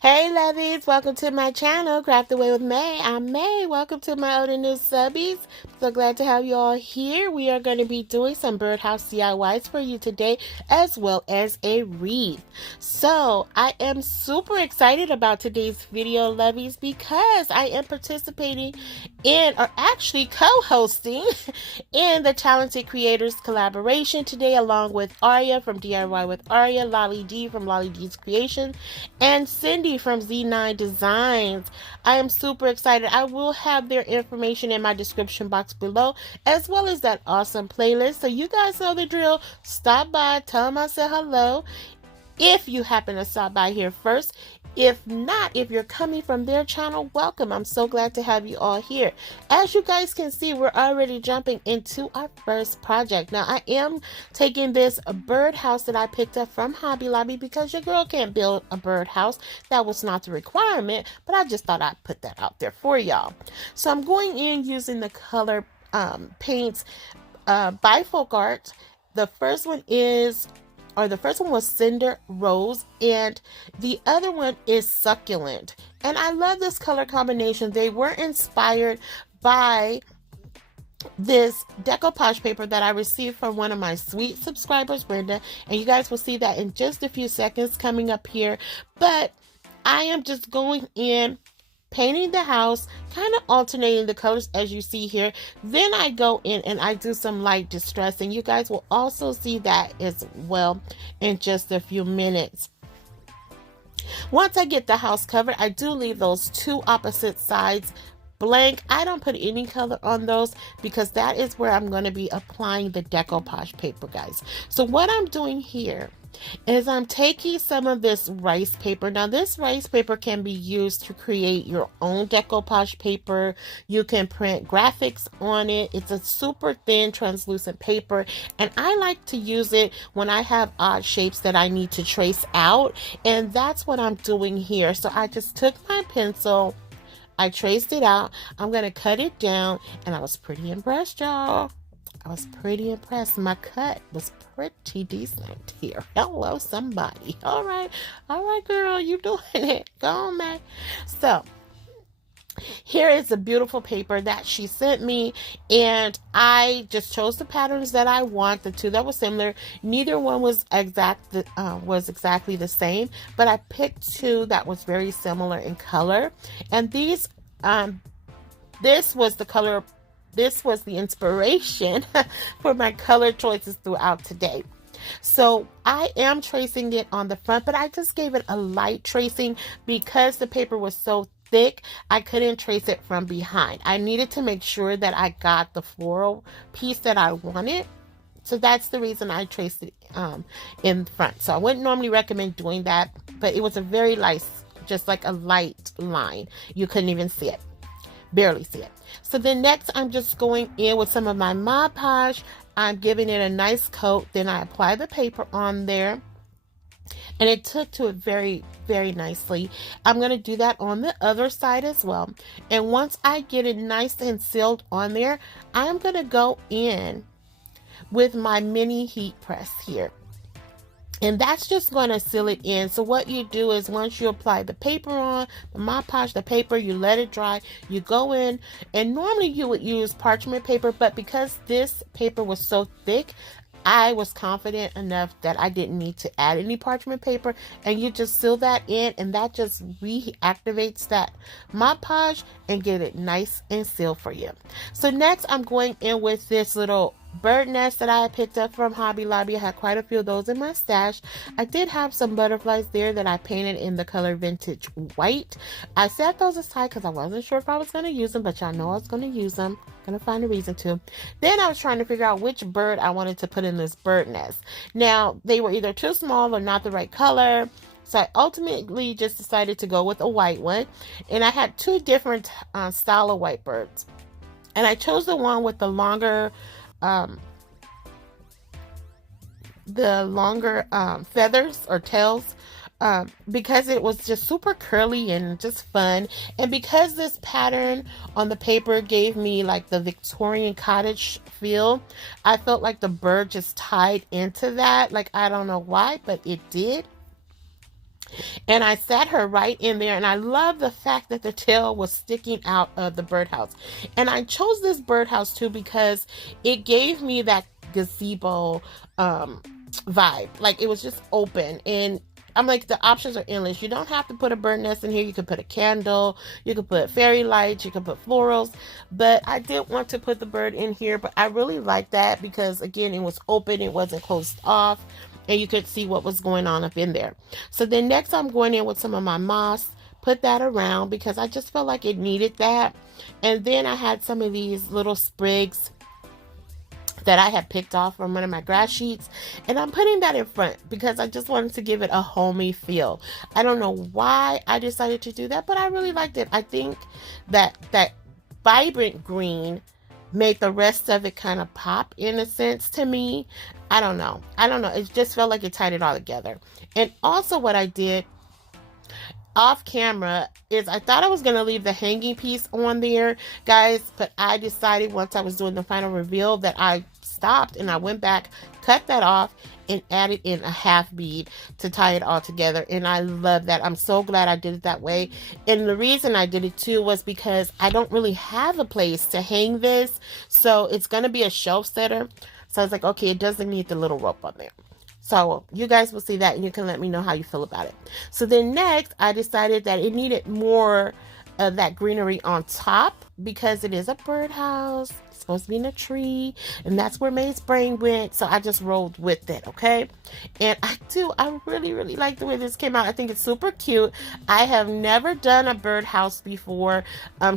Hey Lovies, welcome to my channel, Craft Away with May. I'm May. Welcome to my older new subbies. So glad to have you all here. We are going to be doing some Birdhouse DIYs for you today, as well as a wreath. So I am super excited about today's video, Lovies, because I am participating in, or actually co-hosting, in the Talented Creators collaboration today, along with Aurea from DIY with Aurea, LoliD from LoliD Creations, and Cynde from Z9 Designs. I am super excited. I will have their information in my description box below, as well as that awesome playlist. So you guys know the drill. Stop by, tell them I said hello. If you happen to stop by here first. If not, if you're coming from their channel, welcome. I'm so glad to have you all here. As you guys can see, we're already jumping into our first project. Now, I am taking this birdhouse that I picked up from Hobby Lobby because your girl can't build a birdhouse. That was not the requirement, but I just thought I'd put that out there for y'all. So I'm going in using the color paints by FolkArt. The first one was Cynde Rose, and the other one is Succulent. And I love this color combination. They were inspired by this decoupage paper that I received from one of my sweet subscribers, Brenda, and you guys will see that in just a few seconds coming up here. But I am just going in, painting the house, kind of alternating the colors as you see here. Then I go in and I do some light distress, and you guys will also see that as well in just a few minutes. Once I get the house covered, I do leave those two opposite sides blank. I don't put any color on those because that is where I'm going to be applying the decoupage paper, guys. So what I'm doing here is I'm taking some of this rice paper. Now this rice paper can be used to create your own decoupage paper. You can print graphics on it. It's a super thin translucent paper, and I like to use it when I have odd shapes that I need to trace out, and that's what I'm doing here. So I just took my pencil, I traced it out, I'm going to cut it down, and I was pretty impressed, y'all. I was pretty impressed. My cut was pretty decent here. Hello, somebody. All right, girl, you doing it. Go on, man. So here is a beautiful paper that she sent me, and I just chose the patterns that I want. The two that were similar. Neither one was exactly the same, but I picked two that was very similar in color. And these, this was the inspiration for my color choices throughout today. So I am tracing it on the front, but I just gave it a light tracing because the paper was so thick. I couldn't trace it from behind. I needed to make sure that I got the floral piece that I wanted. So that's the reason I traced it in front. So I wouldn't normally recommend doing that, but it was a very light, just like a light line. You couldn't even see it. Barely see it. So then next I'm just going in with some of my Mod Podge. I'm giving it a nice coat. Then I apply the paper on there, and it took to it very, very nicely. I'm going to do that on the other side as well. And once I get it nice and sealed on there, I'm going to go in with my mini heat press here. And that's just going to seal it in. So what you do is once you apply the paper on, the Mod Podge, the paper, you let it dry, you go in, and normally you would use parchment paper, but because this paper was so thick, I was confident enough that I didn't need to add any parchment paper, and you just seal that in, and that just reactivates that Mod Podge and get it nice and sealed for you. So next I'm going in with this little bird nest that I picked up from Hobby Lobby. I had quite a few of those in my stash. I did have some butterflies there that I painted in the color vintage white. I set those aside because I wasn't sure if I was going to use them, but y'all know I was going to use them. Going to find a reason to. Then I was trying to figure out which bird I wanted to put in this bird nest. Now they were either too small or not the right color, so I ultimately just decided to go with a white one, and I had two different style of white birds, and I chose the one with the longer feathers or tails, because it was just super curly and just fun. And because this pattern on the paper gave me like the Victorian cottage feel, I felt like the bird just tied into that. Like, I don't know why, but it did. And I sat her right in there, and I love the fact that the tail was sticking out of the birdhouse. And I chose this birdhouse too because it gave me that gazebo vibe. Like, it was just open, and I'm like, the options are endless. You don't have to put a bird nest in here. You could put a candle, you could put fairy lights, you could put florals. But I did want to put the bird in here, but I really like that because, again, it was open, it wasn't closed off, and you could see what was going on up in there. So then next I'm going in with some of my moss, put that around because I just felt like it needed that. And then I had some of these little sprigs that I had picked off from one of my grass sheets, and I'm putting that in front because I just wanted to give it a homey feel. I don't know why I decided to do that, but I really liked it. I think that vibrant green made the rest of it kind of pop in a sense to me. I don't know. It just felt like it tied it all together. And also what I did off camera is I thought I was going to leave the hanging piece on there, guys, but I decided once I was doing the final reveal that I stopped and I went back, cut that off, and added in a half bead to tie it all together. And I love that. I'm so glad I did it that way. And the reason I did it too was because I don't really have a place to hang this, so it's going to be a shelf setter. So I was like, okay, it doesn't need the little rope on there. So you guys will see that, and you can let me know how you feel about it. So then next, I decided that it needed more of that greenery on top because it is a birdhouse. It's supposed to be in a tree, and that's where May's brain went. So I just rolled with it, okay? And I really, really like the way this came out. I think it's super cute. I have never done a birdhouse before.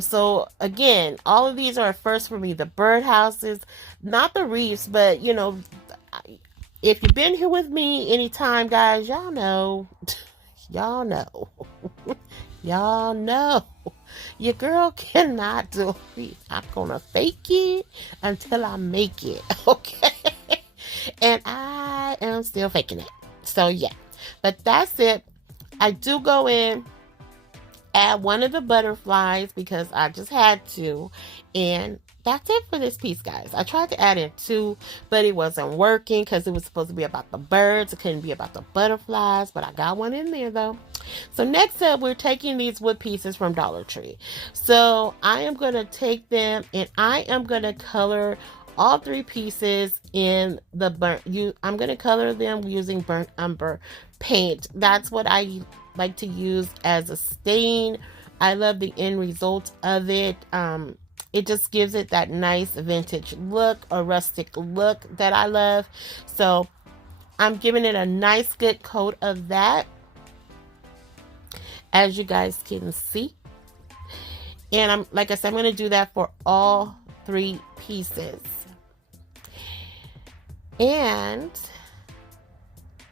So again, all of these are a first for me. The birdhouses, not the wreaths, but you know, if you've been here with me anytime, guys, y'all know, y'all know, y'all know, your girl cannot do a wreath. I'm gonna fake it until I make it, okay? And I am still faking it. So yeah, but that's it. I do go in, add one of the butterflies because I just had to, and that's it for this piece, guys. I tried to add in two, but it wasn't working because it was supposed to be about the birds. It couldn't be about the butterflies, but I got one in there though. So next up, we're taking these wood pieces from Dollar Tree. So I am going to take them and I am going to color all three pieces in the I'm going to color them using burnt umber paint. That's what I like to use as a stain. I love the end result of it. It just gives it that nice vintage look, a rustic look that I love. So I'm giving it a nice good coat of that, as you guys can see. And like I said, I'm going to do that for all three pieces. And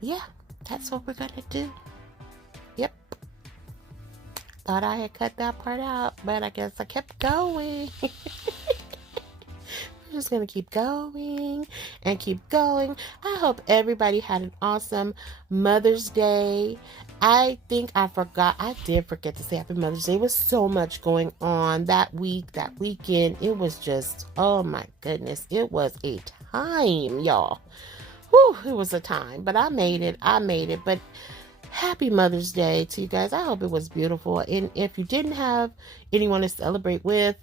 yeah, that's what we're going to do. Yep. Thought I had cut that part out, but I guess I kept going. I'm just going to keep going and keep going. I hope everybody had an awesome Mother's Day. I think I did forget to say Happy Mother's Day. There was so much going on that week, that weekend. It was just, oh my goodness. It was a time, y'all. Whew, it was a time, but I made it. But Happy Mother's Day to you guys. I hope it was beautiful. And if you didn't have anyone to celebrate with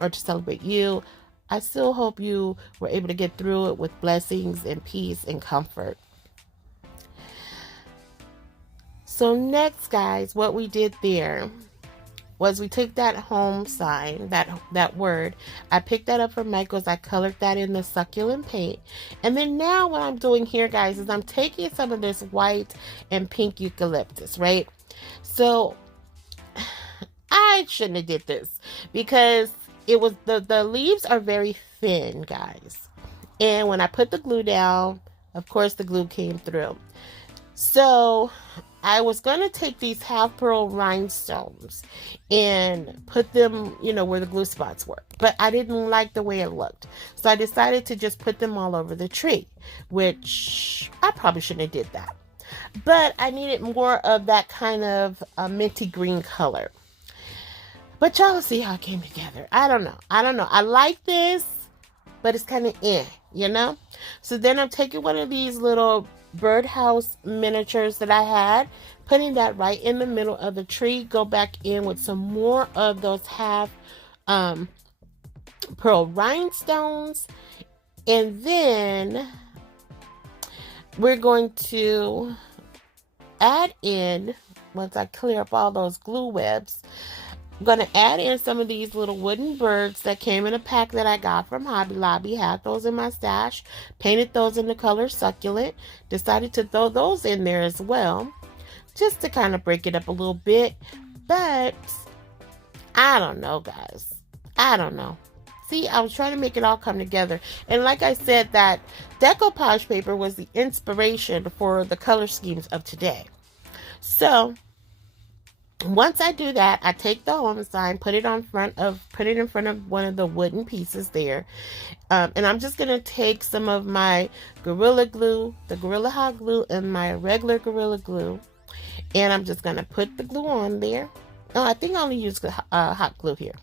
or to celebrate you, I still hope you were able to get through it with blessings and peace and comfort. So next, guys, what we did there was we took that home sign, that word. I picked that up from Michael's. I colored that in the succulent paint. And then now what I'm doing here, guys, is I'm taking some of this white and pink eucalyptus, right? So I shouldn't have did this because it was the leaves are very thin, guys. And when I put the glue down, of course the glue came through. So I was going to take these half pearl rhinestones and put them, you know, where the glue spots were. But I didn't like the way it looked. So I decided to just put them all over the tree, which I probably shouldn't have did that. But I needed more of that kind of minty green color. But y'all see how it came together. I don't know. I like this, but it's kind of you know? So then I'm taking one of these little birdhouse miniatures that I had, putting that right in the middle of the tree. Go back in with some more of those half pearl rhinestones, and then we're going to add in, once I clear up all those glue webs, I'm going to add in some of these little wooden birds that came in a pack that I got from Hobby Lobby. Had those in my stash, painted those in the color succulent, decided to throw those in there as well, just to kind of break it up a little bit. But I don't know, guys. I don't know. See, I was trying to make it all come together. And like I said, that decoupage paper was the inspiration for the color schemes of today. So once I do that, I take the home sign, put it in front of one of the wooden pieces there. And I'm just going to take some of my Gorilla Glue, the Gorilla Hot Glue, and my regular Gorilla Glue. And I'm just going to put the glue on there. Oh, I think I only use hot glue here.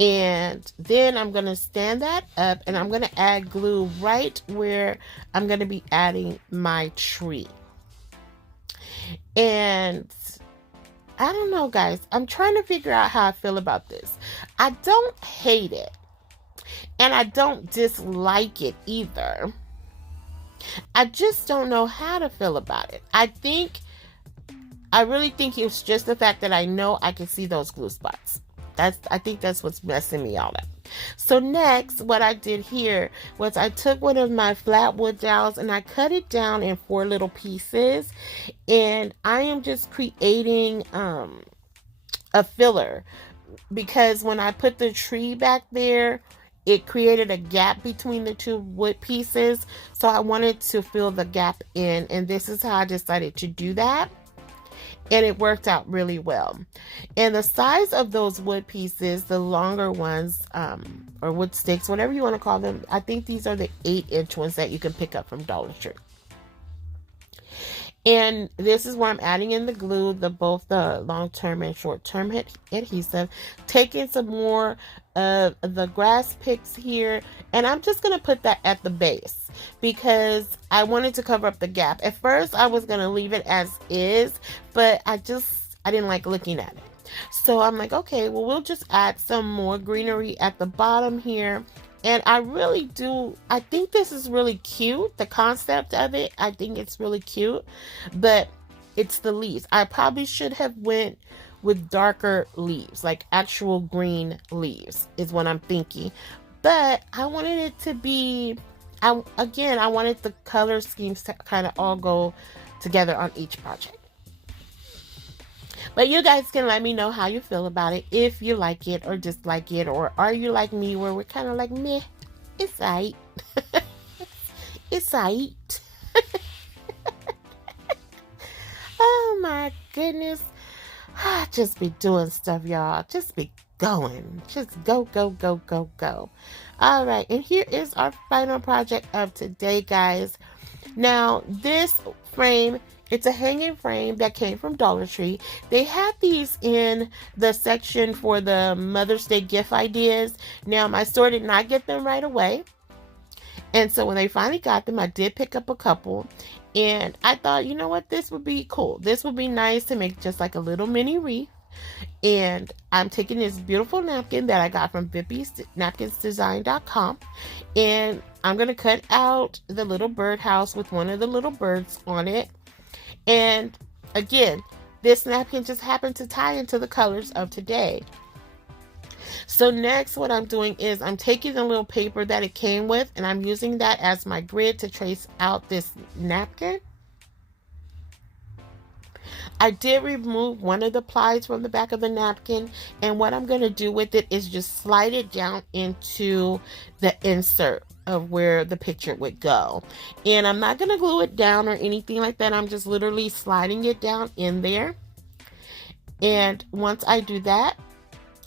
And then I'm going to stand that up, and I'm going to add glue right where I'm going to be adding my tree. And I don't know, guys. I'm trying to figure out how I feel about this. I don't hate it, and I don't dislike it either. I just don't know how to feel about it. I really think it's just the fact that I know I can see those glue spots. I think that's what's messing me all up. So next, what I did here was I took one of my flat wood dowels and I cut it down in 4 little pieces. And I am just creating a filler, because when I put the tree back there, it created a gap between the 2 wood pieces. So I wanted to fill the gap in, and this is how I decided to do that. And it worked out really well. And the size of those wood pieces, the longer ones, or wood sticks, whatever you want to call them, I think these are the 8-inch ones that you can pick up from Dollar Tree. And this is where I'm adding in the glue, both the long-term and short-term adhesive. Taking some more of the grass picks here, and I'm just going to put that at the base because I wanted to cover up the gap. At first, I was going to leave it as is, but I didn't like looking at it. So I'm like, okay, well, we'll just add some more greenery at the bottom here. And I think this is really cute. The concept of it, I think it's really cute, but it's the leaves. I probably should have went with darker leaves, like actual green leaves is what I'm thinking. But I wanted it to be, I wanted the color schemes to kind of all go together on each project. But you guys can let me know how you feel about it, if you like it or dislike it, or are you like me where we're kind of like, meh, it's aight. It's aight. Oh my goodness. I just be doing stuff, y'all. Just be going. Just go, go, go, go, go. All right, and here is our final project of today, guys. Now, this frame, it's a hanging frame that came from Dollar Tree. They had these in the section for the Mother's Day gift ideas. Now, my store did not get them right away. And so when they finally got them, I did pick up a couple. And I thought, you know what? This would be cool. This would be nice to make just like a little mini wreath. And I'm taking this beautiful napkin that I got from VippyNapkinsDesign.com. And I'm going to cut out the little birdhouse with one of the little birds on it. And again, this napkin just happened to tie into the colors of today. So next, what I'm doing is I'm taking the little paper that it came with, and I'm using that as my grid to trace out this napkin. I did remove one of the plies from the back of the napkin, and what I'm going to do with it is just slide it down into the insert of where the picture would go. And I'm not going to glue it down or anything like that. I'm just literally sliding it down in there. And once I do that,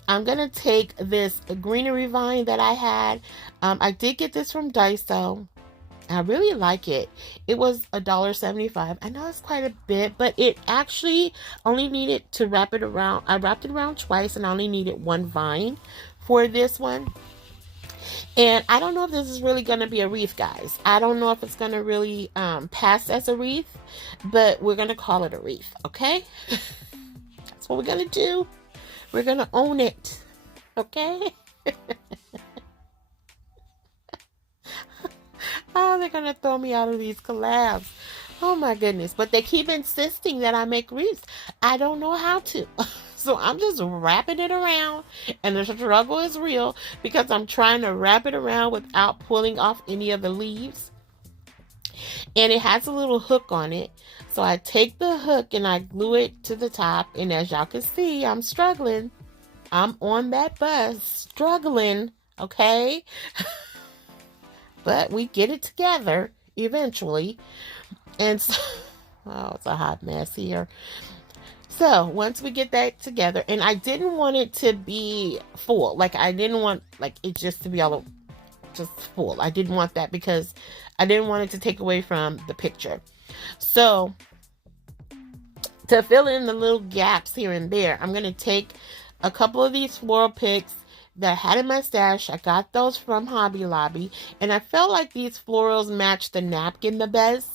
I'm going to take this greenery vine that I had. I did get this from Daiso. I really like it. It was $1.75. I know it's quite a bit, but it actually only needed to wrap it around. I wrapped it around twice, and I only needed one vine for this one. And I don't know if this is really going to be a wreath, guys. I don't know if it's going to really pass as a wreath, but we're going to call it a wreath, okay? That's what we're going to do. We're going to own it, okay? Oh, they're going to throw me out of these collabs. Oh, my goodness. But they keep insisting that I make wreaths. I don't know how to. So I'm just wrapping it around, and the struggle is real because I'm trying to wrap it around without pulling off any of the leaves. And it has a little hook on it. So I take the hook and I glue it to the top. And as y'all can see, I'm struggling. I'm on that bus, struggling, okay? But we get it together eventually. And so, oh, it's a hot mess here. So once we get that together, and I didn't want it to be full. Like I didn't want like it just to be all just full. I didn't want that because I didn't want it to take away from the picture. So to fill in the little gaps here and there, I'm going to take a couple of these floral picks that I had in my stash. I got those from Hobby Lobby, and I felt like these florals matched the napkin the best.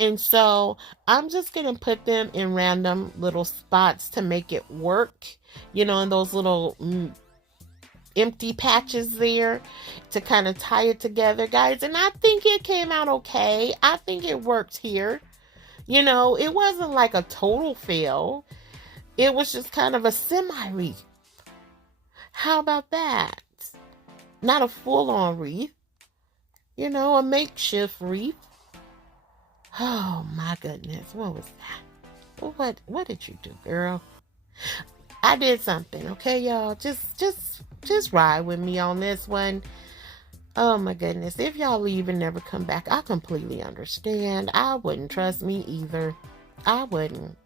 And so I'm just going to put them in random little spots to make it work, you know, in those little empty patches there to kind of tie it together, guys. And I think it came out okay. I think it worked here. You know, it wasn't like a total fail. It was just kind of a semi-wreath. How about that? Not a full-on wreath. You know, a makeshift wreath. Oh my goodness, what was that? What did you do, girl? I did something, okay, y'all? Just ride with me on this one. Oh my goodness, if y'all leave and never come back, I completely understand. I wouldn't trust me either. I wouldn't.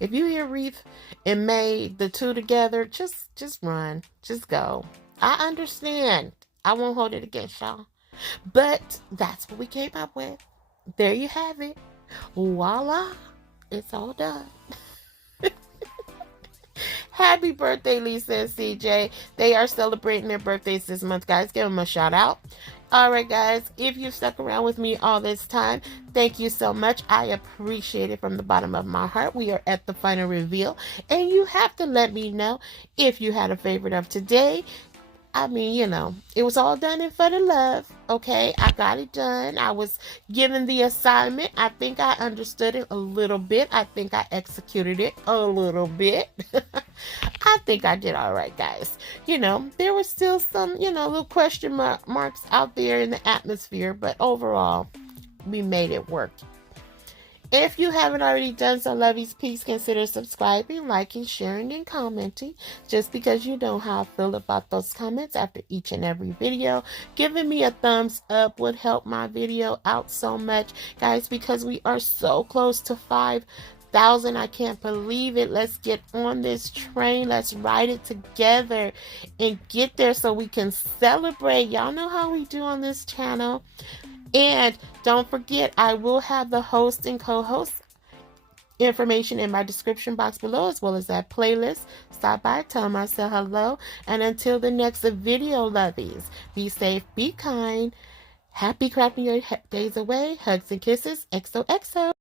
If you hear wreath and May, the two together, just run. Just go. I understand. I won't hold it against y'all. But that's what we came up with. There you have it. Voila. It's all done. Happy birthday, Lisa and CJ. They are celebrating their birthdays this month, guys. Give them a shout out. All right, guys. If you've stuck around with me all this time, thank you so much. I appreciate it from the bottom of my heart. We are at the final reveal, and you have to let me know if you had a favorite of today. I mean, you know, it was all done in fun and love, okay? I got it done. I was given the assignment. I think I understood it a little bit. I think I executed it a little bit. I think I did all right, guys. You know, there were still some, you know, little question marks out there in the atmosphere, but overall, we made it work. If you haven't already done so, Lovies, please consider subscribing, liking, sharing, and commenting. Just because you know how I feel about those comments after each and every video. Giving me a thumbs up would help my video out so much, guys, because we are so close to 5,000. I can't believe it. Let's get on this train. Let's ride it together and get there so we can celebrate. Y'all know how we do on this channel. And don't forget, I will have the host and co-host information in my description box below, as well as that playlist. Stop by, tell them I said hello. And until the next video, Lovies, be safe, be kind. Happy crafting your days away. Hugs and kisses. XOXO.